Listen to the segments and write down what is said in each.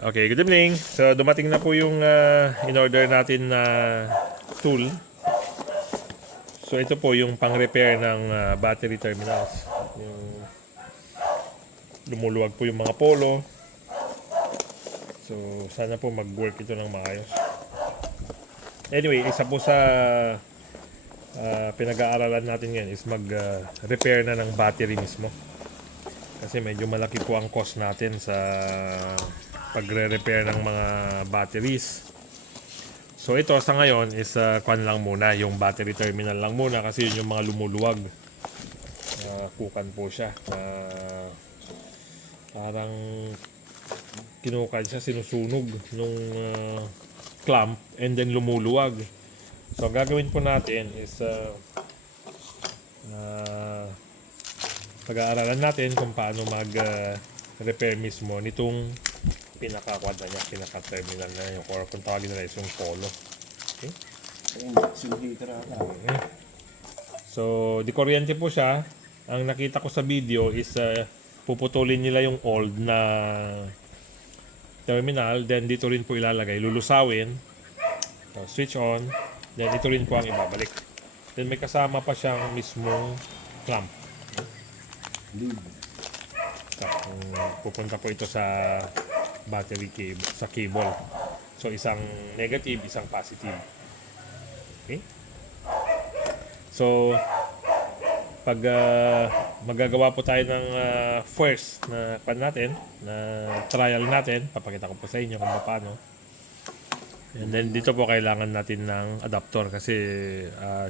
Okay, good evening. So dumating na po yung in-order natin na tool. So ito po yung pang-repair ng battery terminals. Yung lumuluwag po yung mga polo. So sana po mag-work ito ng maayos. Anyway, isa po sa pinag-aaralan natin ngayon is mag-repair na ng battery mismo. Kasi medyo malaki po ang cost natin sa pagre-repair ng mga batteries. So ito sa ngayon is kwan lang muna, yung battery terminal lang muna kasi yun yung mga lumuluwag. Kukan po siya. Parang kinukan siya, sinusunog nung clamp and then lumuluwag. So ang gagawin po natin is pag-aaralan natin kung paano mag-repair mismo nitong pinaka-quad na niya, pinaka-terminal na yung or kung tawagin nila is yung polo. Okay? So, di kuryente po siya. Ang nakita ko sa video is puputulin nila yung old na terminal, then dito rin po ilalagay, lulusawin, switch on, then ito rin po ang ibabalik. Then may kasama pa siyang mismong clamp. So, pupunta po ito sa battery cable, sa cable. So isang negative, isang positive. Okay? So pag magagawa po tayo ng first na pan natin, na trial natin, papakita ko po sa inyo kung paano. And then dito po kailangan natin ng adapter kasi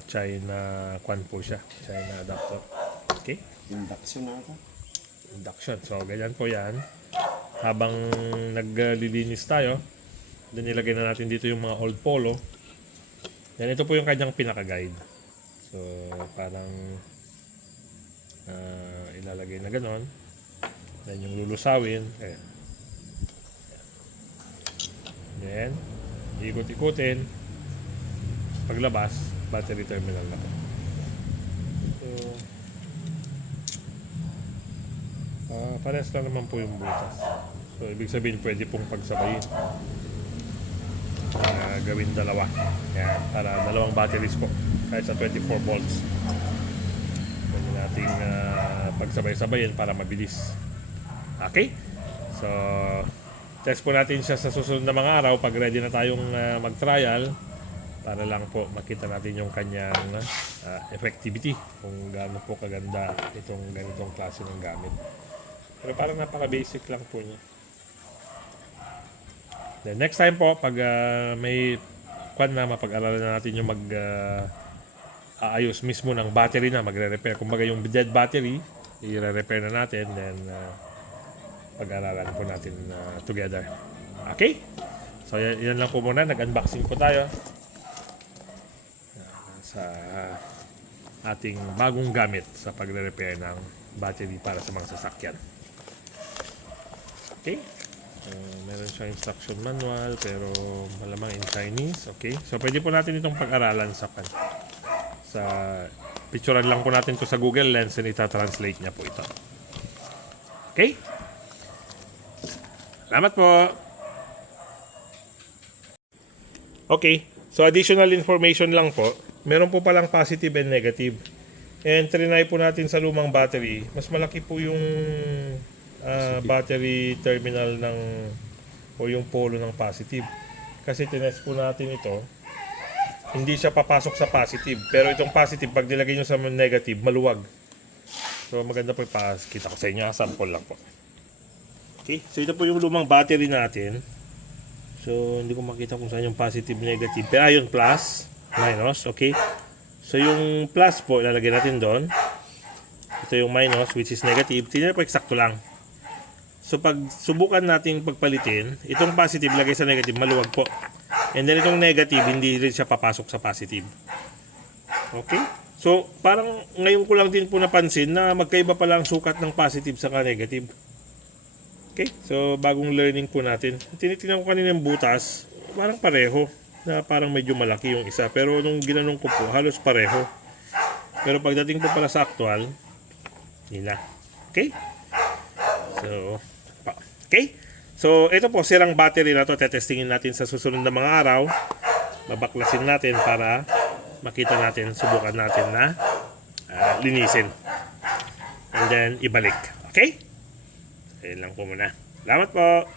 China kwan po siya, China adapter. Okay? Induction na ito. Induction. So ganyan po 'yan. Habang naglilinis tayo, then nilagay na natin dito yung mga old polo. Then ito po yung kanyang pinaka-guide. So parang ilalagay na ganon. Then yung lulusawin. Ayan. Then ikot-ikutin. Paglabas, battery terminal na po. So parehas lang naman po yung butas. So ibig sabihin pwede pong pagsabayin. Gawin dalawa. Yan, para dalawang batteries po. Kahit sa 24 volts. Pwede nating pagsabay-sabayin para mabilis. Okay? So test po natin siya sa susunod na mga araw pag ready na tayong mag-trial para lang po makita natin yung kanyang effectivity, kung gaano po kaganda itong ganitong klase ng gamit. Pero parang napaka-basic lang po niya. Then next time po, pag may kwan na, mapag-aralan na natin yung aayos mismo ng battery na, magre-repair. Kumbaga yung dead battery, i-repair na natin, then pag-aralan po natin together. Okay? So yan lang po muna, nag-unboxing po tayo sa ating bagong gamit sa pagre-repair ng battery para sa mga sasakyan. Okay? Meron siyang instruction manual pero malamang in Chinese. Okay? So pwede po natin itong pag-aralan sa picturean lang po natin to sa Google Lens and ita-translate niya po ito. Okay? Salamat po! Okay. So additional information lang po. Meron po palang positive and negative. And trinay po natin sa lumang battery. Mas malaki po yung battery terminal o yung polo ng positive. Kasi tinest po natin ito, hindi siya papasok sa positive. Pero itong positive, pag nilagay nyo sa negative, maluwag. So maganda po ipakita ko sa inyo. Sample lang po. Okay, so ito po yung lumang battery natin. So hindi ko makita kung saan yung positive, negative. Pero ayun, plus, minus. Okay, so yung plus po, ilalagay natin doon. Ito yung minus, which is negative. Tingnan po, eksakto lang. So pag subukan nating pagpalitin, itong positive lagay sa negative, maluwag po. And then itong negative, hindi rin siya papasok sa positive. Okay? So parang ngayon ko lang din po napansin na magkaiba pala ang sukat ng positive sa negative. Okay? So bagong learning po natin. Tinitingnan ko kanina yung butas, parang pareho. Na parang medyo malaki yung isa. Pero nung ginanong ko po, halos pareho. Pero pagdating po pala sa actual, hindi na. Okay? So, okay? So, ito po, sirang battery na to. Tetestingin natin sa susunod na mga araw. Babaklasin natin para makita natin, subukan natin na linisin. And then, ibalik. Okay? Ayun lang po muna. Salamat po.